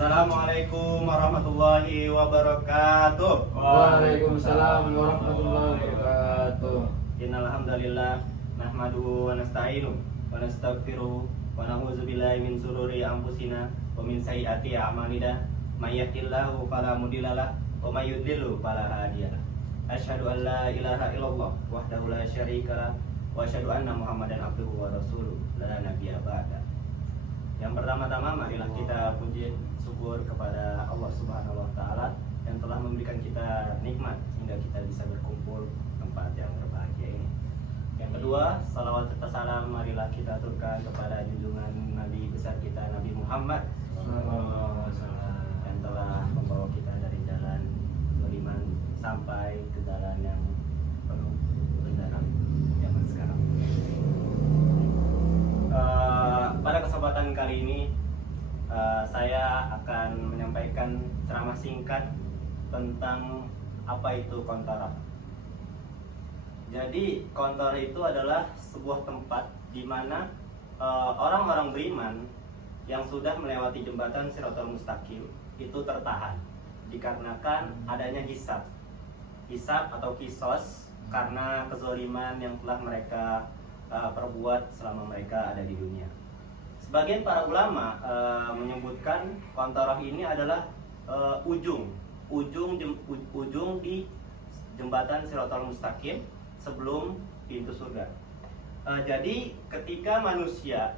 Assalamualaikum warahmatullahi wabarakatuh. Waalaikumsalam warahmatullahi wabarakatuh. Innal hamdalillah nahmaduhu wa nasta'inu wa nastaghfiruh wa na'udzu billahi min shururi anfusina wa min sayyiati a'malina. May yahdihillahu fala mudhillalah wa may yudhlil fala hadiyalah. Asyhadu an la ilaha illallah wahdahu la syarikalah wa asyhadu anna Muhammadan abduhu wa rasuluh la nabiyya ba'da. Yang pertama-tama marilah kita puji syukur kepada Allah Subhanahu wa taala yang telah memberikan kita nikmat sehingga kita bisa berkumpul tempat yang berbahagia ini. Yang kedua, salawat serta salam marilah kita aturkan kepada junjungan Nabi besar kita Nabi Muhammad yang telah membawa kita dari jalan zaliman sampai ke jalan yang penuh kebenaran zaman sekarang. Pada kesempatan kali ini saya akan menyampaikan ceramah singkat tentang apa itu kontora. Jadi kontora itu adalah sebuah tempat di mana orang-orang beriman yang sudah melewati jembatan Shirathul Mustaqim itu tertahan dikarenakan adanya hisab atau kisos karena kezaliman yang telah mereka perbuat selama mereka ada di dunia. Sebagian para ulama menyebutkan kontoroh ini adalah ujung di jembatan Shirathul Mustaqim sebelum pintu surga. Jadi ketika manusia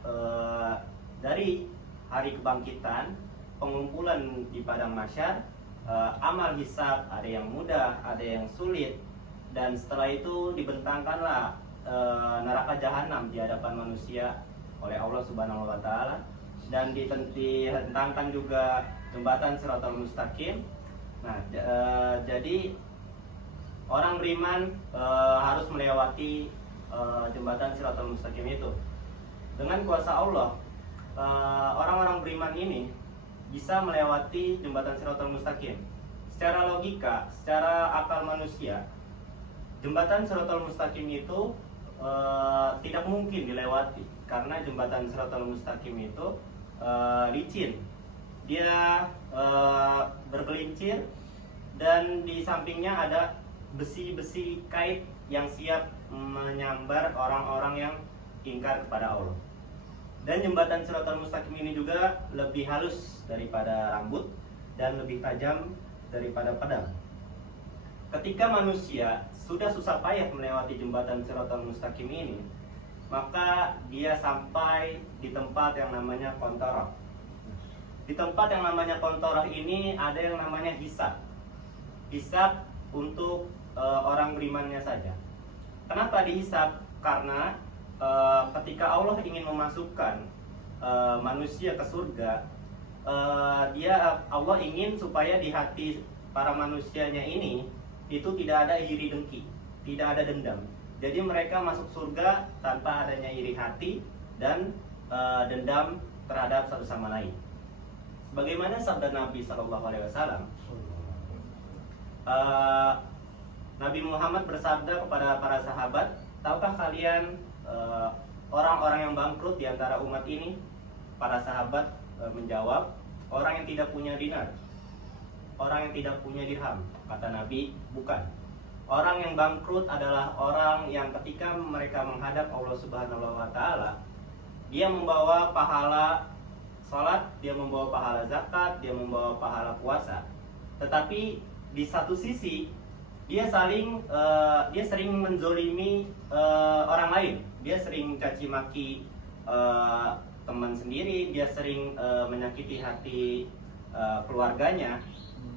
dari hari kebangkitan, pengumpulan di padang mahsyar, amal hisab ada yang mudah, ada yang sulit, dan setelah itu dibentangkanlah neraka jahanam di hadapan manusia oleh Allah Subhanahu wa taala, dan dihentangkan juga jembatan Shirathul Mustaqim. Nah, jadi orang beriman harus melewati jembatan Shirathul Mustaqim itu. Dengan kuasa Allah, orang-orang beriman ini bisa melewati jembatan Shirathul Mustaqim. Secara logika, secara akal manusia, jembatan Shirathul Mustaqim itu tidak mungkin dilewati karena jembatan Shirathul Mustaqim itu licin, dia bergelincir, dan di sampingnya ada besi-besi kait yang siap menyambar orang-orang yang ingkar kepada Allah. Dan jembatan Shirathul Mustaqim ini juga lebih halus daripada rambut dan lebih tajam daripada pedang. Ketika manusia sudah susah payah melewati jembatan Shirathul Mustaqim ini, maka dia sampai di tempat yang namanya kontorah. Di tempat yang namanya kontorah ini ada yang namanya hisab. Hisab untuk orang berimannya saja. Kenapa dihisab? Karena ketika Allah ingin memasukkan manusia ke surga, Allah ingin supaya di hati para manusianya ini itu tidak ada iri dengki, tidak ada dendam. Jadi mereka masuk surga tanpa adanya iri hati dan dendam terhadap satu sama lain. Sebagaimana sabda Nabi SAW, Nabi Muhammad bersabda kepada para sahabat, tahukah kalian orang-orang yang bangkrut di antara umat ini? Para sahabat menjawab, orang yang tidak punya dinar, orang yang tidak punya dirham. Kata Nabi, bukan. Orang yang bangkrut adalah orang yang ketika mereka menghadap Allah Subhanahu wa taala, dia membawa pahala salat, dia membawa pahala zakat, dia membawa pahala puasa. Tetapi di satu sisi dia sering menzolimi orang lain. Dia sering caci maki teman sendiri, dia sering menyakiti hati keluarganya.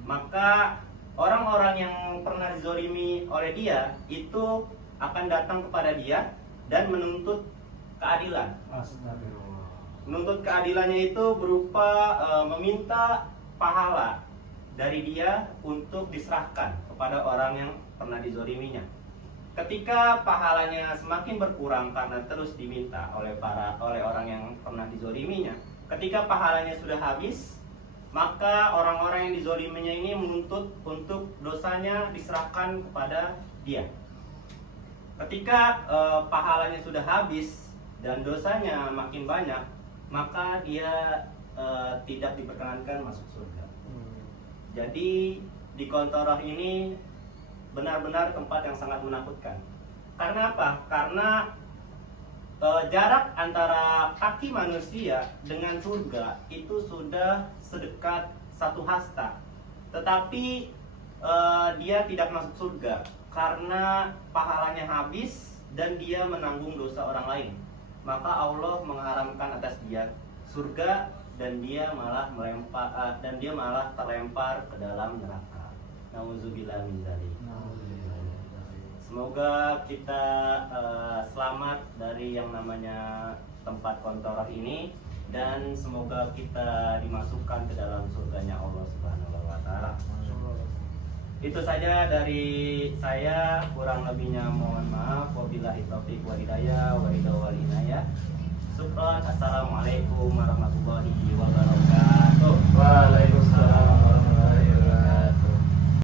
Maka orang-orang yang pernah dizolimi oleh dia itu akan datang kepada dia dan menuntut keadilan. Menuntut keadilannya itu berupa meminta pahala dari dia untuk diserahkan kepada orang yang pernah dizoliminya. Ketika pahalanya semakin berkurang karena terus diminta oleh orang yang pernah dizoliminya, ketika pahalanya sudah habis, maka orang-orang yang dizoliminya ini menuntut untuk dosanya diserahkan kepada dia. Ketika pahalanya sudah habis dan dosanya makin banyak, maka dia tidak diperkenankan masuk surga. Jadi di Qantarah ini benar-benar tempat yang sangat menakutkan. Karena apa? Karena jarak antara kaki manusia dengan surga itu sudah sedekat satu hasta. Tetapi dia tidak masuk surga karena pahalanya habis dan dia menanggung dosa orang lain. Maka Allah mengharamkan atas dia surga dan dia malah terlempar ke dalam neraka. Nauzubillah min dzalik. Semoga kita selamat dari yang namanya tempat Qantarah ini dan semoga kita dimasukkan ke dalam surganya Allah Subhanahu wa taala. Itu saja dari saya, kurang lebihnya mohon maaf. Wabillahi taufiq wal hidayah wa ridha wal inayah. Syukran. Assalamualaikum warahmatullahi wabarakatuh.